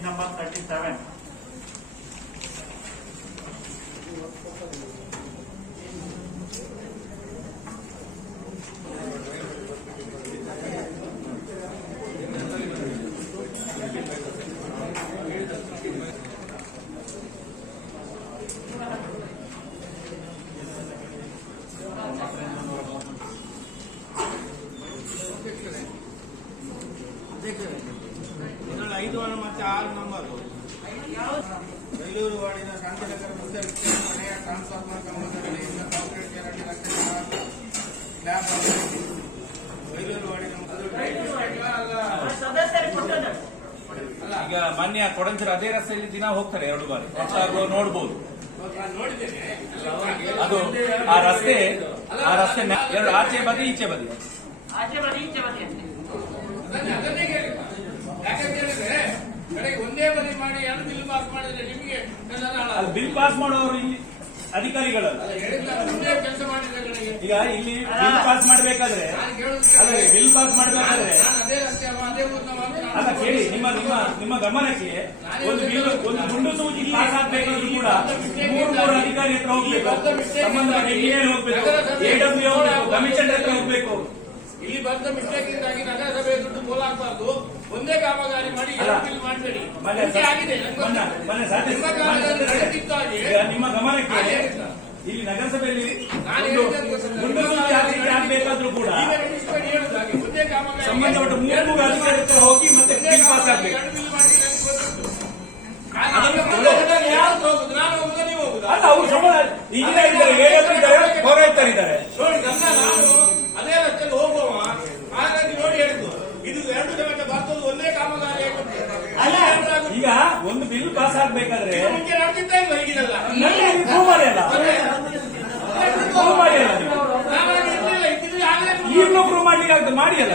page number 37. ಇದರಲ್ಲಿ 5 ಮತ್ತು 6 number Bengaluru ವಾರ್ಡಿನ ಶಾಂತಿನಗರ ಮುಖ್ಯ ವಿದ್ಯಾಲಯ ಟ್ರಾನ್ಸ್ಫಾರ್ಮರ್ ಕಂಬದ ಕಡೆಯಿಂದ ಕಾಂಕ್ರೀಟ್ ಎರಡು ಲಕ್ಷ ಲ್ಯಾಬ್ ಬೆಂಗಳೂರು ವಾರ್ಡಿನ ಈಗ ಮಾನ್ಯ ಕೊಡಂಚರು ಅದೇ ರಸ್ತೆಯಲ್ಲಿ ದಿನ ಹೋಗ್ತಾರೆ 2 ಬಾರಿ ನೋಡ್ಬೋದು. ಅದು ಆ ರಸ್ತೆ ಎರಡು ಆಚೆ ಬದಿ ಈಚೆ ಬದಿ ಒಂದೇ ಬದಿ ಮಾಡಿ ಎರಡು ಬಿಲ್ ಪಾಸ್ ಮಾಡಿದ್ರೆ ನಿಮಗೆ ಬಿಲ್ ಪಾಸ್ ಮಾಡೋರು ಇಲ್ಲಿ ಅಧಿಕಾರಿಗಳಲ್ಲ ಕೆಲಸ ಮಾಡಿದ್ರೆ ಈಗ ಇಲ್ಲಿ ಬಿಲ್ ಪಾಸ್ ಮಾಡಬೇಕಾದ್ರೆ ಬಿಲ್ ಪಾಸ್ ಮಾಡಬೇಕಾದ್ರೆ ಅಲ್ಲ ಕೇಳಿ ನಿಮ್ಮ ಗಮನಕ್ಕೆ ಒಂದು ಬಿಲ್ ಒಂದು ಗುಂಡು ಸೂಚಿ ಪಾಸ್ ಆಗ್ಬೇಕಾದ್ರೂ ಕೂಡ 3 ಅಧಿಕಾರಿ ಹತ್ರ ಹೋಗ್ಬೇಕು, ಸಂಬಂಧಪಟ್ಟ ಇಂಜಿನಿಯರ್ ಹೋಗ್ಬೇಕು, AWO ಹೋಗ್ಬೇಕು, ಕಮಿಷನರ್ ಹತ್ರ ಹೋಗ್ಬೇಕು. ಇಲ್ಲಿ ಬಂದ ಮಿಸ್ಟೇಕ್ ಇಂದಾಗಿ ನಗರಸಭೆ ದುಡ್ಡು ಪೋಲಾಗಬಾರ್ದು. ಒಂದೇ ಕಾಮಗಾರಿ ಮಾಡಿ ಬಿಲ್ ಮಾಡಬೇಡಿ. ನಿಮ್ಮ ಗಮನಕ್ಕೆ ಇಲ್ಲಿ ನಗರಸಭೆಯಲ್ಲಿ ಗುಂಡು ಸೂಚಿ ಆಗ್ಬೇಕಾದ್ರೂ ಕೂಡ ಸಂಬಂಧಪಟ್ಟ 3 ಅಧಿಕಾರಿ ಹತ್ರ ಹೋಗಿ ಮತ್ತೆ ಬಿಲ್ ಪಾಸ್ ಆಗ್ಬೇಕು. ಅಲ್ಲ ಅವರು ಇಂಜಿನಿಯರ್ ಪೌರಾಯುಕ್ತರಿದ್ದಾರೆ ನೋಡಿ. ನಾನು ಅದೇ ರಸ್ತೆಯಲ್ಲಿ ಹೋಗುವ ಹಾಗಾಗಿ ನೋಡಿ ಹೇಳಿದ್ದು ಇದು 2 ಜನ ಬರ್ತದ್ದು ಒಂದೇ ಕಾಮಗಾರಿ. ಅಲ್ಲ ಈಗ ಒಂದು ಬಿಲ್ ಪಾಸ್ ಆಗ್ಬೇಕಾದ್ರೆ ಮುಂಚೆ ನಡೆದಿದ್ದ ಇಲ್ಲ ಈಗಿನಲ್ಲ ಈಗಲೂ ಪ್ರೂವ್ ಮಾಡ್ಲಿಕ್ಕೆ ಆಗ್ತದೆ ಮಾಡಿ ಅಲ್ಲ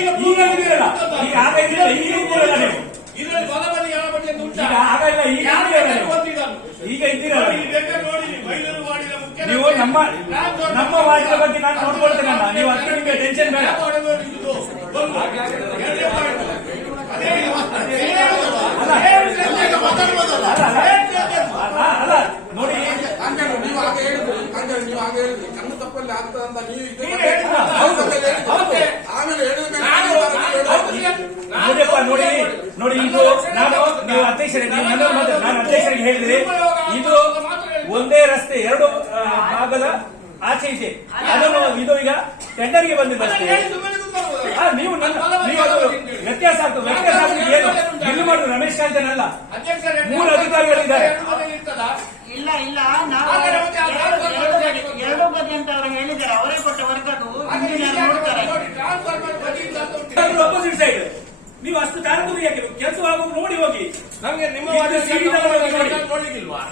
ಈಗ ಇದೆಯಲ್ಲ ಈಗ ಆಗ ಇದೆಯಲ್ಲ ಈಗ ಇದೆಯಲ್ಲ ನೀವು ಇದರಲ್ಲಿ ಬಲಬದಿ ಯಾವ ಬಗ್ಗೆ ಈಗ ಆಗ ಇಲ್ಲ ಈಗ ಇದ್ದೀರಲ್ಲ ನೀವು ನಮ್ಮ ವಾರ್ಡಿನ ಬಗ್ಗೆ ನಾನು ನೋಡ್ಕೊಳ್ತೇನಲ್ಲ, ನೀವು ಅದಕ್ಕೆ ನಿಮಗೆ ಟೆನ್ಷನ್ ಬೇಡ. ಅಲ್ಲ ನೋಡಿ ಕಣ್ಣು ತಪ್ಪಲ್ಲಿ ಆಗ್ತದಂತ ನೋಡಿ ನೋಡಿ ಇದು ನೀವು ಅಧ್ಯಕ್ಷರಿಗೆ ನಾನು ಅಧ್ಯಕ್ಷರಿಗೆ ಹೇಳಿದ್ರೆ ಇದು ಒಂದೇ ರಸ್ತೆ 2 ಭಾಗದ ಆಚೆ ಈಚೆ ಅದನ್ನು ಇದು ಈಗ ಟೆಂಡರ್ಗೆ ಬಂದಿದೆ ಅಷ್ಟೇ. ನೀವು ವ್ಯತ್ಯಾಸ ಆಗ್ತದೆ. ವ್ಯತ್ಯಾಸ ಆಗ್ಲಿಕ್ಕೆ ಏನು ಬಿಲ್ ಮಾಡುದು ರಮೇಶ್ ಕಾಂತನಲ್ಲ, 3 ಅಧಿಕಾರಿಗಳಿದ್ದಾರೆ. ಇಲ್ಲ ಇಲ್ಲ ನಾವು 2 ಬದಿ ಅಂತ ಅವರು ಹೇಳಿದ್ದಾರೆ, ಅವರೇ ಕೊಟ್ಟ ವರ್ಗದು ನೋಡ್ತಾರೆ. ಅಪೋಸಿಟ್ ಸೈಡ್ ನೀವು ಅಷ್ಟು ತಾರತಮ್ಯ ಯಾಕೆ? ಕೆಲಸ ಆಗುವುದು ನೋಡಿ ಹೋಗಿ. ನಮಗೆ ನಿಮ್ಮ ನೋಡ್ಲಿಕ್ಕಿಲ್ವಾ?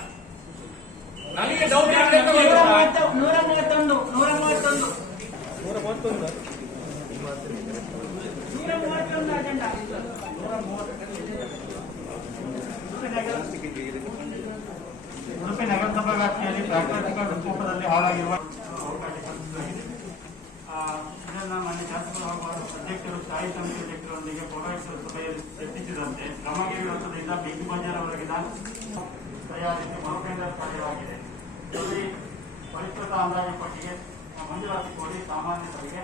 ನನಗೆ ಡೌಟ್ 131 ಅಜೆಂಡಾ ಉಡುಪಿ ನಗರಸಭಾ ವ್ಯಾಪ್ತಿಯಲ್ಲಿ ಪ್ರಾಕೃತಿಕ ವಿಕೋಪದಲ್ಲಿ ಹಾಳಾಗಿರುವ ಇದನ್ನ ಮಾನ್ಯ ಶಾಸಕರು ಹಾಗೂ ಅಧ್ಯಕ್ಷರು ಸ್ಥಾಯಿ ಸಮಿತಿ ಅಧ್ಯಕ್ಷರೊಂದಿಗೆ ಪೌರಾಯುಕ್ತರ ಸಭೆಯಲ್ಲಿ ಚರ್ಚಿಸಿದಂತೆ ಕ್ರಮಗಿರಿ ವೃತ್ತದಿಂದ ಬಿಗ್ ಬಜಾರ್ವರೆಗಿನ ತಯಾರಿಸಿ ಮರುಕೇಂದ್ರ ಕಾರ್ಯವಾಗಿದೆ. ಇಲ್ಲಿ ಪರಿಷ್ಕೃತ ಅಂದಾಜು ಪಟ್ಟಿಗೆ ಮಂಜೂರಾತಿ ಕೋರಿ ಸಾಮಾನ್ಯ ಸಭೆಗೆ